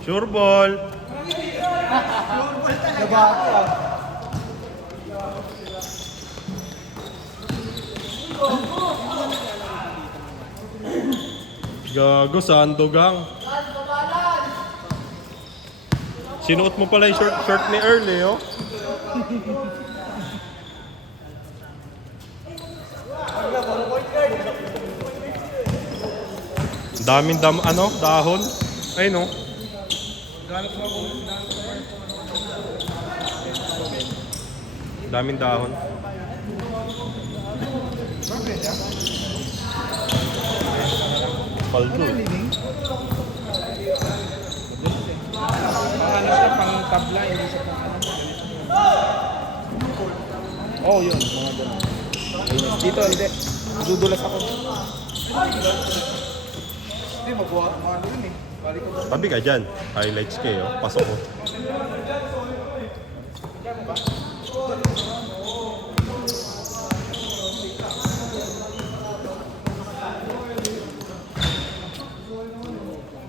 Sure ball. Gago, sandogang. Sinuot mo pala yung short ni Earl eh, oh. Daming dahon. Ay no. Daming dahon. Paldo. Ano siya, pang tabla, hindi siya pang ano. Oh, yun, mga ganun. Dito, hindi. Dudulas ako. Hindi, magbuha ano yun eh. Tabi ka dyan. Highlights kayo. Pasok ko.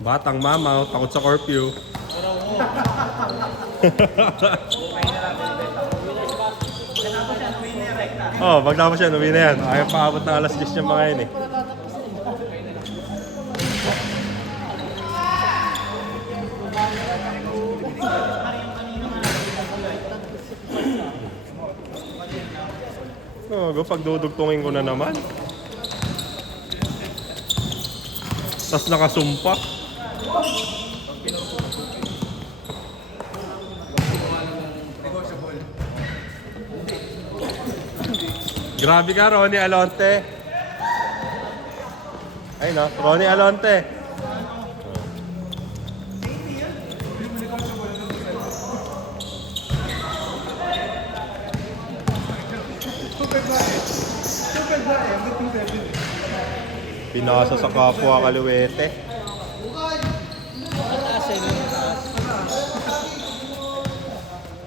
Batang mama, takot sa curfew. Oh, pagtapos yan, uwi na yan. Ayaw paabot ng alas 10 yung mga yun eh. Oh, pag dudugtungin ko na naman. Tas nakasumpa. Grabe ka, Ronnie Alonte. Ay no, Ronnie Alonte. Pinasa sa kapwa kaliwete.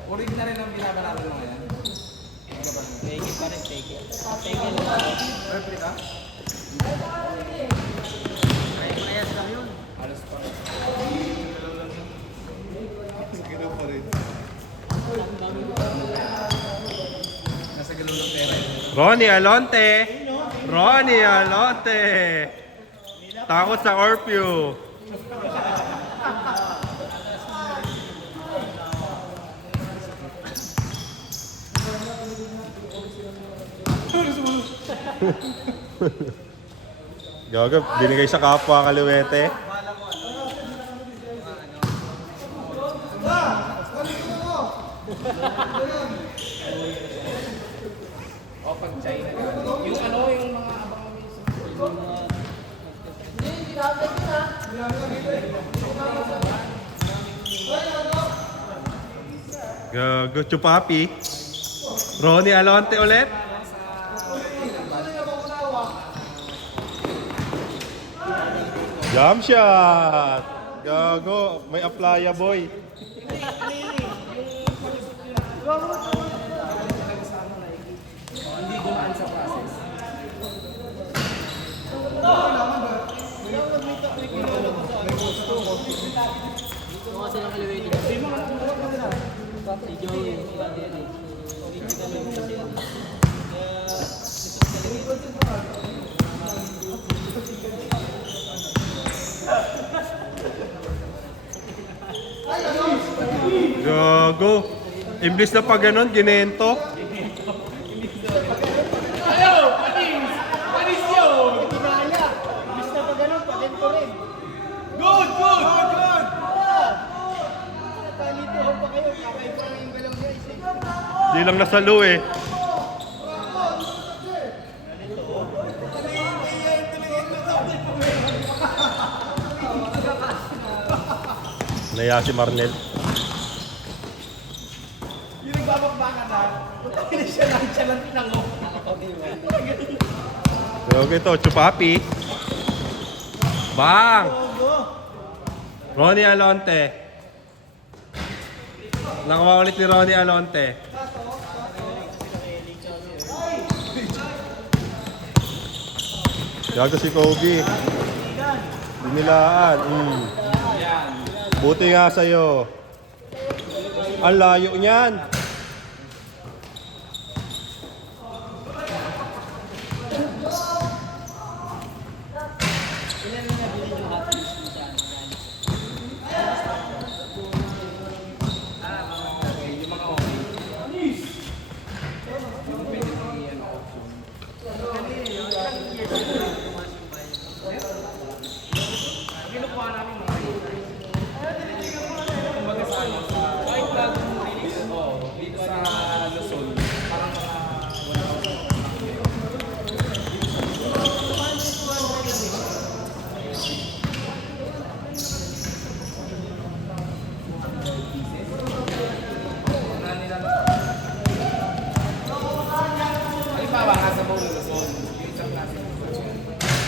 Ulit na rin ang binabanatan mo yan. Take it pa rin, take it. Take it. Replica? Ayas lang yun. Alas pa rin. Nasa pa rin. Nasa galaw ng pera yun. Ronnie Alonte. Ronnie Alonte. Takot sa curfew. Gago, binigay sa kapwa kaliwete. O pag China. Yung ano, yung mga abang Gago, chupapi. Ronnie Alonte ulit. Jump shot! Gago, may aplaya boy. hindi dumaan sa process. Mga silang kaliwete. Si Joey. Gago. Imbis na pa ganun, ginento. Ayaw! Panis! Panis yun! Tinaya! Imbis na pa ganun, pagento rin. Good! Good! Good! Talituhan pa kayo, kakay pa rin yung galang guys eh. Di lang nasalo eh. Naya si Marnel. Yung nagbabakbakan na, hindi siya lang tinango. Gago ito, chupapi. Bang! Ronnie Alonte. Nakuha ulit ni Ronnie Alonte. Gago si Kobe. Binilaan. Buti nga sa'yo. Ang layo niyan.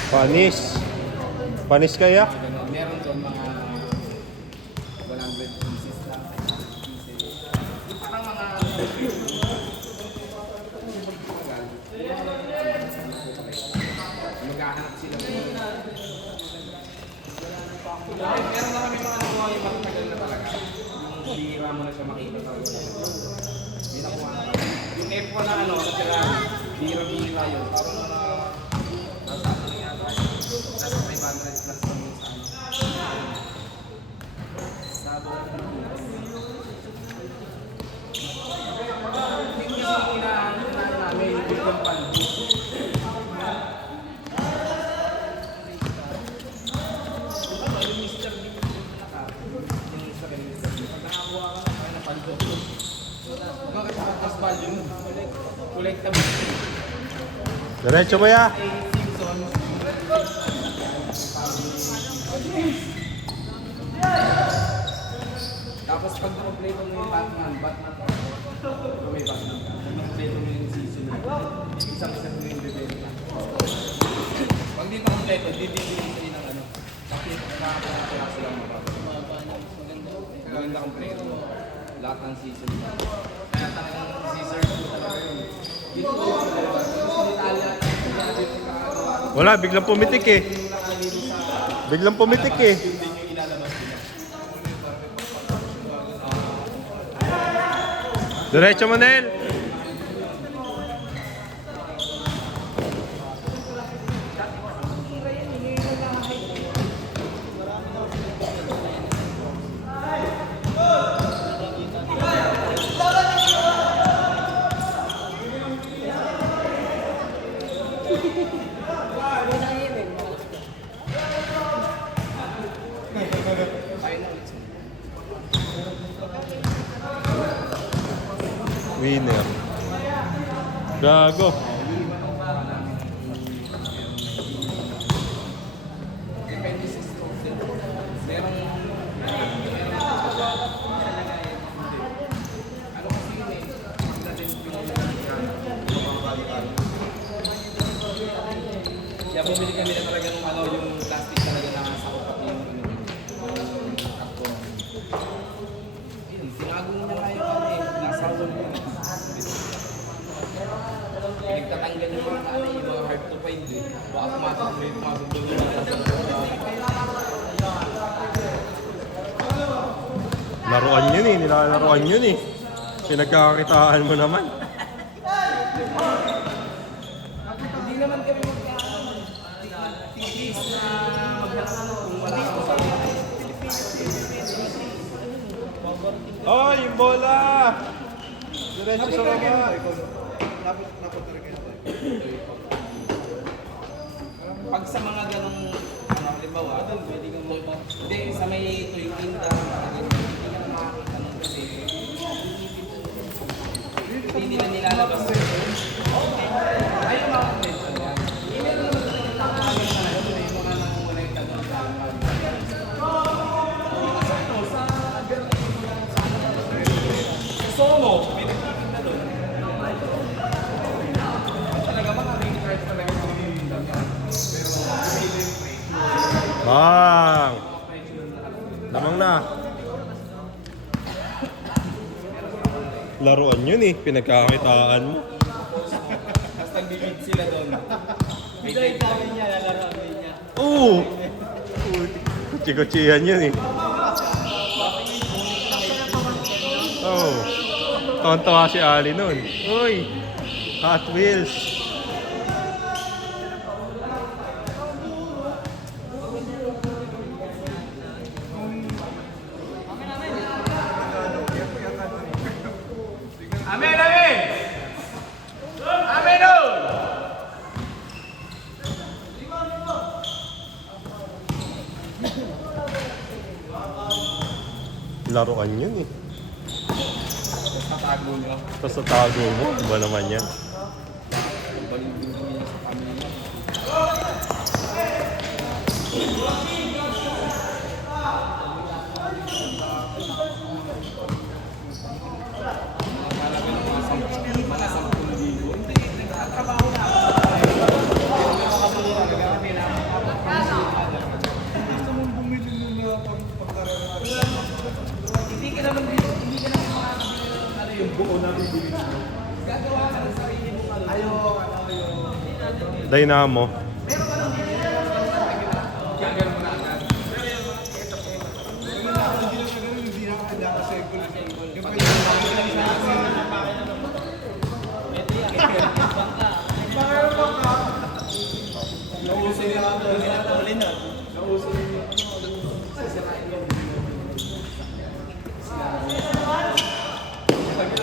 Panis. Panis kaya? Meron doon mga 100 pieces lang. Parang mga maghahanap sila. Meron na kami mga nakuha yung matagal na talaga. Yung bihira mo na siya makita talaga. Hindi nakuha na. Yung F1 na ano, natira, bihira-bihira yun. Parang nasa 500 plus kami sa ano. Sabong hindi kasi inaano namin yung pan. Diretso mo ya. Tapos pag na-complete mo yung Batman may Batman ka. Pag na-complete mo yung season isang mo yung bibenta. Pag di na-complete, didibigay sila ng ano. Kasi nakakapagpapira sila ng mga kaya hindi na-complete. Lahat ng season. Kaya talagang season mo talaga yun. Dito ko Wala, biglang pumitik eh. Biglang pumitik eh. Diretso mo, Nel. Winner. Gago. Kaya bumili kami na talaga ng ano, yung plastic talaga na sa upat yung karton. Yun, tinago niya nga yung ano eh, nasa wall yun. Nagtatanggal yung mga ano, yung mga hard to find eh. Baka pumasok doon yung Laruan yun eh. Nilalaruan yun eh. Pinagkakakitaan mo naman. Hindi naman kami tigis na maglalaro kung wala ako sa Oh, yung bola! Diretso sa baba. Pag sa mga ganong ano, halimbawa, pwede kang hindi, sa may tuwing tinda, hindi ka na makakita nun kasi hindi nila nilalabas. Ay, yung mga convention yan. Hindi meron naman talaga nakakamit na lang yung mga nangungulikta doon sa Sono, may nagtitinda doon. Talaga mga mini cards talaga yung mga tinda niya. Pero, Bang! Laruan yun eh, pinagkakakitaan mo. Tapos nagbibid sila doon. Ito yung sabi niya, lalaroan din niya. Oo! Kutsi-kutsihan yun eh. Oo. Tontawa si Ali nun. Uy! Hot Wheels! Amen, amen! Amen, oh! Laruan yun eh. Tatago nyo. Tapos sa tago mo, ba naman yan? Balibig niya sa pamilya. Mga 10,000. Hindi, nagtatrabaho na. Gusto mong bumili nila hindi ka naman makakabili ng ano yung buo na bibili mo. Gagawa ka ng sarili mo Dynamo. gagawin mo na agad. Nauso yun. Nauso yun.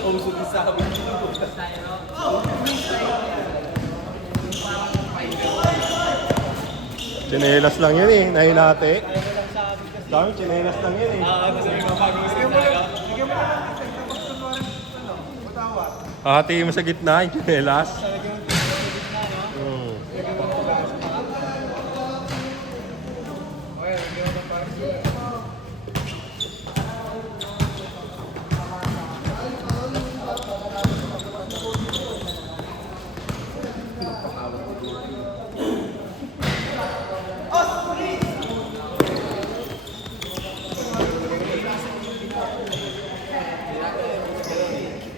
Nauso yung sabi nyo. Chinelas lang yun eh, nahinati. Dami, chinelas lang yun eh. Hahatiin mo sa gitna yung chinelas. Hmm.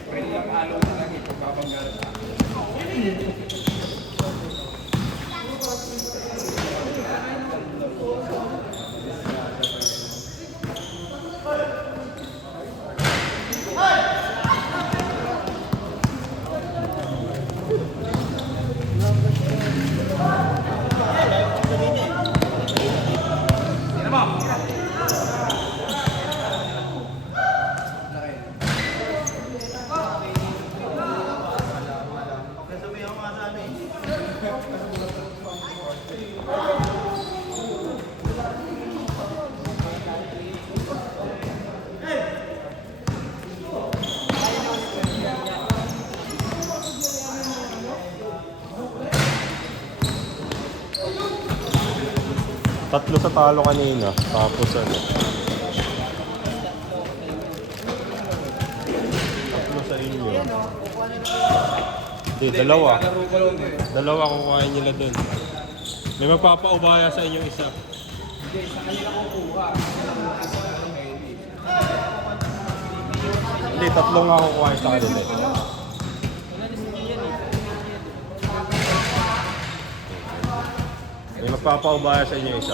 Pwede lang alo na lang ito, babanggal ka. Tatlo sa talo kanina. Tapos ano? Tatlo sa inyo. Hindi, dalawa. Laro ko lang eh. Dalawa kukuhain nila dun. May magpapaubaya sa inyong isa. Hindi, sa kanila kukuha. Hindi, tatlo nga kukuhain sa kanila. May magpapaubaya sa inyong isa.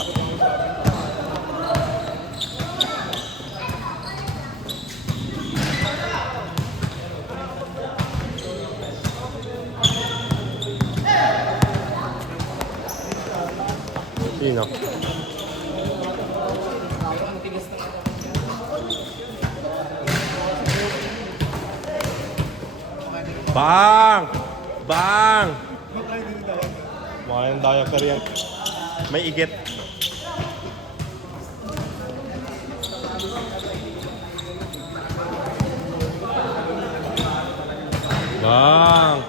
Sino? Bang! Bang! Mukha yung diaper yan. May igit. Bang!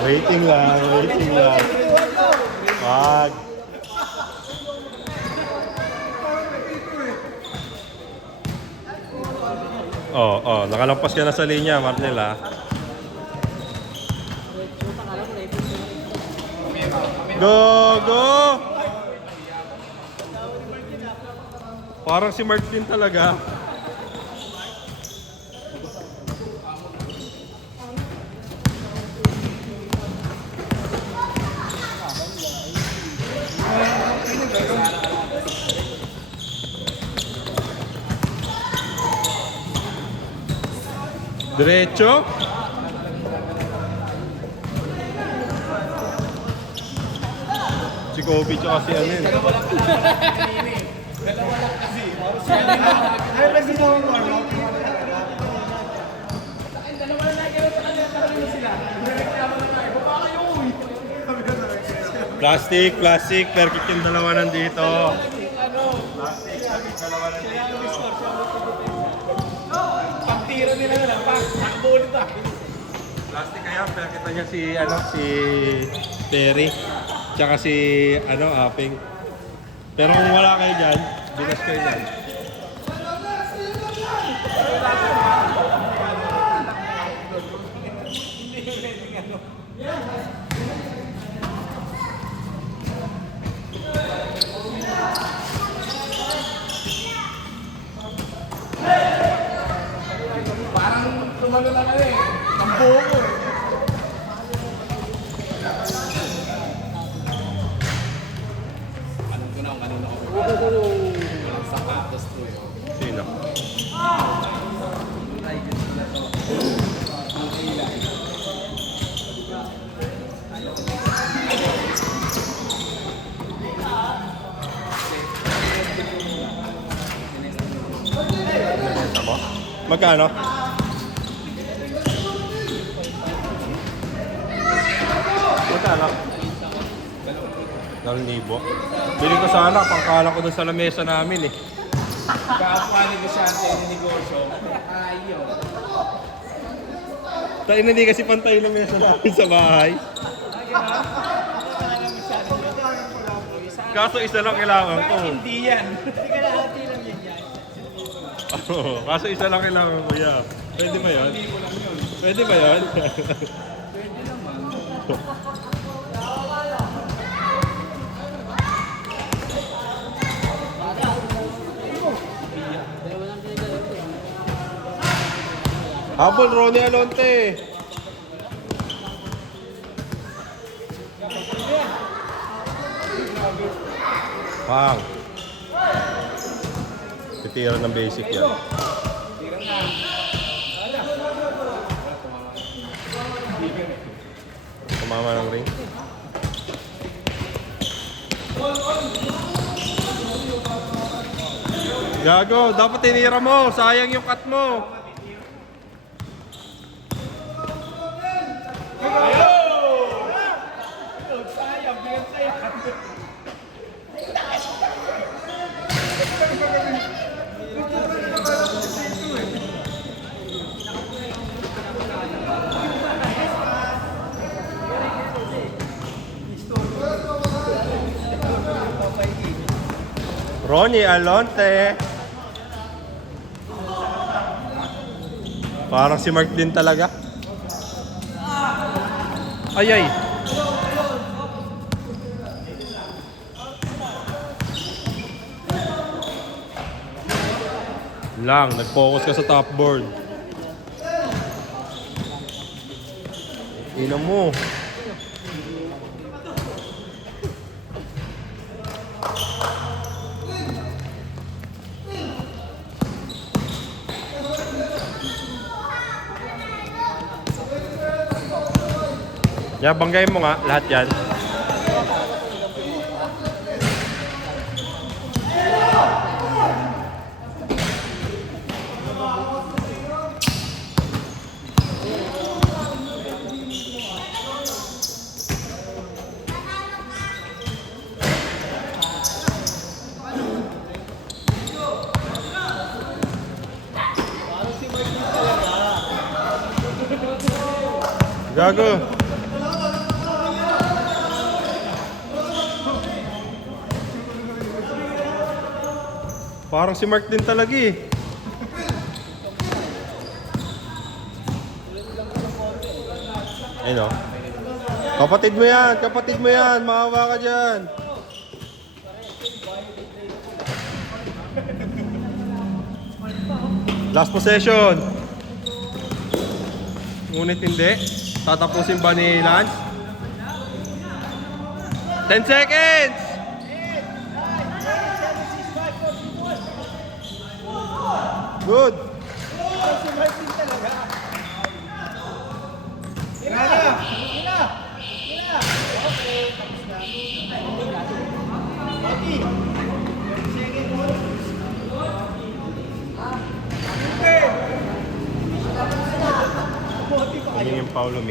Waiting lang, waiting lang. Wag. Nakalampas ka na sa linya, Marnel ha. Go, go! Parang si Mark din talaga. Diretso? Si Kobe tsaka si ano yun. Plastic, plastic. Perfect yung dalawa nandito. Pagtiro nila na lang, takbo nito. Plastic kaya, perfect niya si, si Terry. Tsaka si, Aping. Pero kung wala kayo dyan, binas kayo dyan. Parang tumalo lang ano eh. Ang buo ko eh. Alam ko na kung kanino ako. Walang sapatos to eh. Sino? Magkano? Magkano? 2,000. Bili ko sana, pangkalan ko dun sa lamesa namin eh. Kapwa negosyante ng negosyo. Ayaw. Tayo hindi kasi pantay yung lamesa namin sa bahay. Kaso isa lang kailangan ko. Hindi yan. Kaso isa lang kailangan ko, yeah. Pwede ba yun? Pwede ba yun? Pwede naman. Habol, Ronnie Alonte. Pang. Titira ng basic yan. Tumama ng ring. Gago, dapat tinira mo. Sayang yung cut mo. Ronnie Alonte. Parang si Mark din talaga. Ay. Lang, nag-focus ka sa top board. Ina mo. Ya, banggain mo nga lahat yan. Gago. Parang si Mark din talaga eh. Ayun o. Kapatid mo yan, maawa ka dyan. Last possession. Ngunit hindi. Tatapusin ba ni Lance? 10 seconds! Good! Humingin Paulo.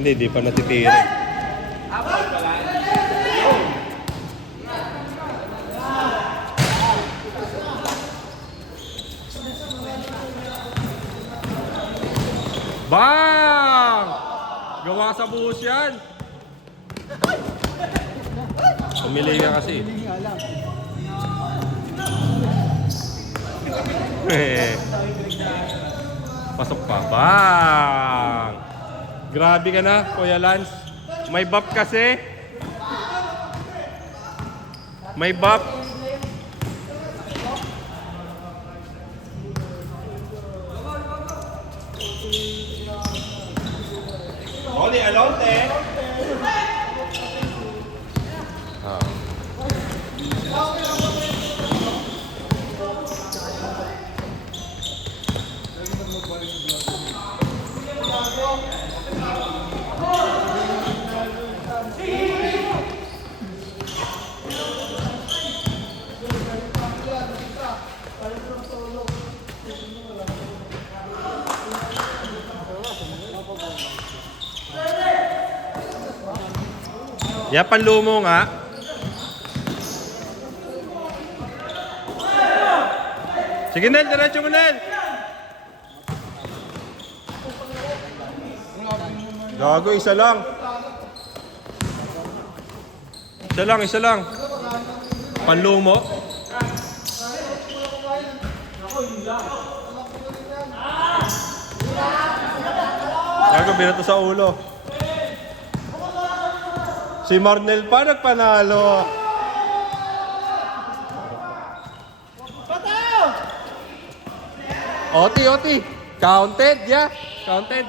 Hindi pa natitira. Bang! Gawa sa buhos yan. Pumili nga kasi. Pasok pa. Bang! Grabe ka na, Kuya Lance. May buff kasi. May buff. Oli, alonte. Ya, panlumo nga. Sige, Nel. Diretso mo, Nel. Gago, isa lang. Isa lang. Panlumo. Gago, binato sa ulo. Si Marnel pa nagpanalo. Oti. Counted, yeah. Counted.